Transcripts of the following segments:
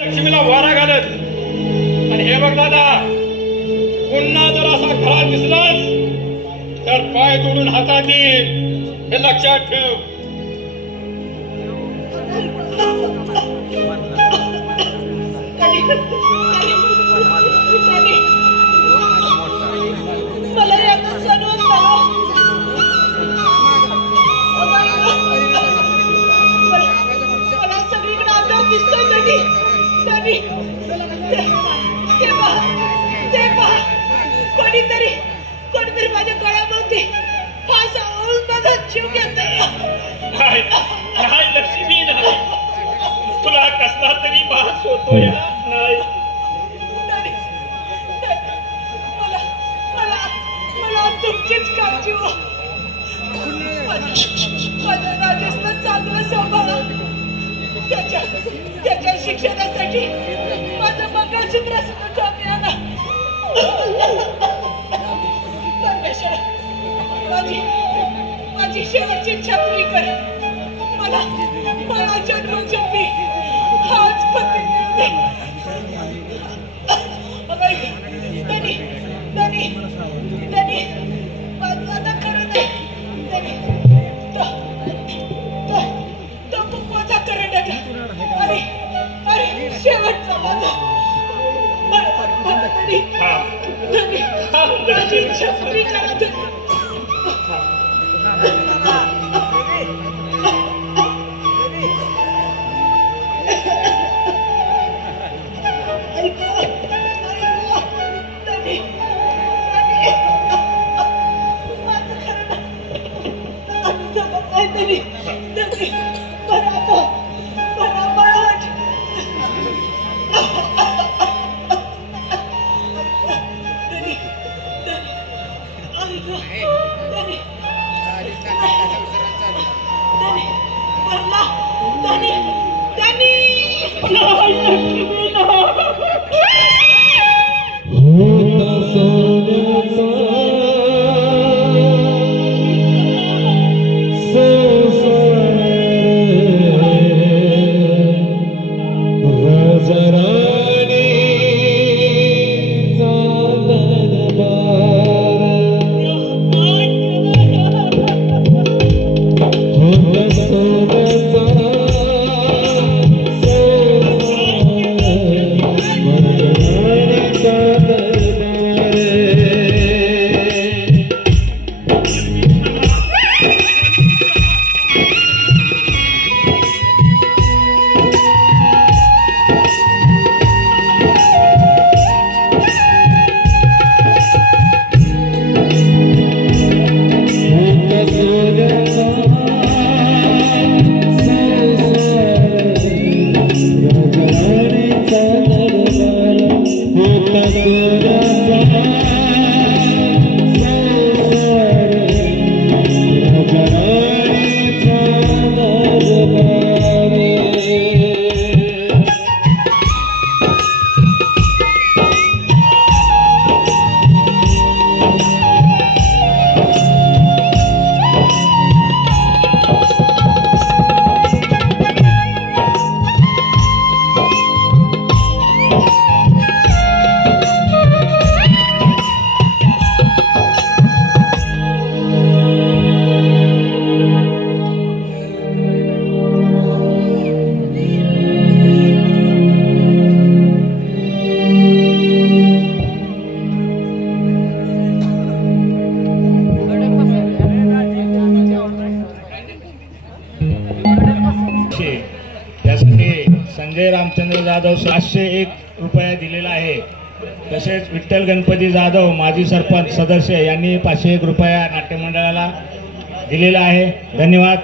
लक्ष्मीला वारा घालत आणि हे बघ दादा, पुन्हा जर असा घरात दिसलास तर पाय तोडून हातात येईल, हे लक्षात ठेव. मला याचा सण होत मला सगळीकडे आता दिसतोय कोणीतरी माझ्या गळ्यामध्ये फास आवळून माझा जीव घेतोय. नाही लक्ष्मी, नाही तुला कसला तरी भास होतोय. नाही मला तुमचीच काळजी हो. माझ्या राजेशला चांगलं सांभाळा. त्याच्या शिक्षणासाठी माझं मंगळसूत्र सुद्धा कमी आला. परमेश्वर, माझी शेवटची इच्छा पुरी कर. मला जन्मोजन्मी हाच पती मिळू दे. धनी माझं आता खरं नाही. तो बुकवाचा करेन अरे शेवटचा माझा माझी इच्छा पुरी करा. संजय रामचंद्र जाधव 701 रुपया दिलेला आहे. तसेच विठ्ठल गणपती जाधव माजी सरपंच सदस्य यांनी 501 रुपया नाट्यमंडळाला दिलेला आहे. धन्यवाद.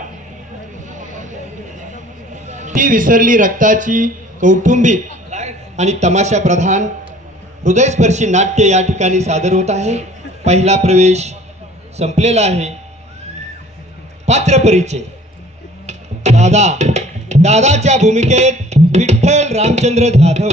ती विसरली रक्ताची कौटुंबिक आणि तमाशा प्रधान हृदयस्पर्शी नाट्य या ठिकाणी सादर होत आहे. पहिला प्रवेश संपलेला आहे. पात्र परिचय. दादाच्या भूमिकेत विठ्ठल रामचंद्र जाधव.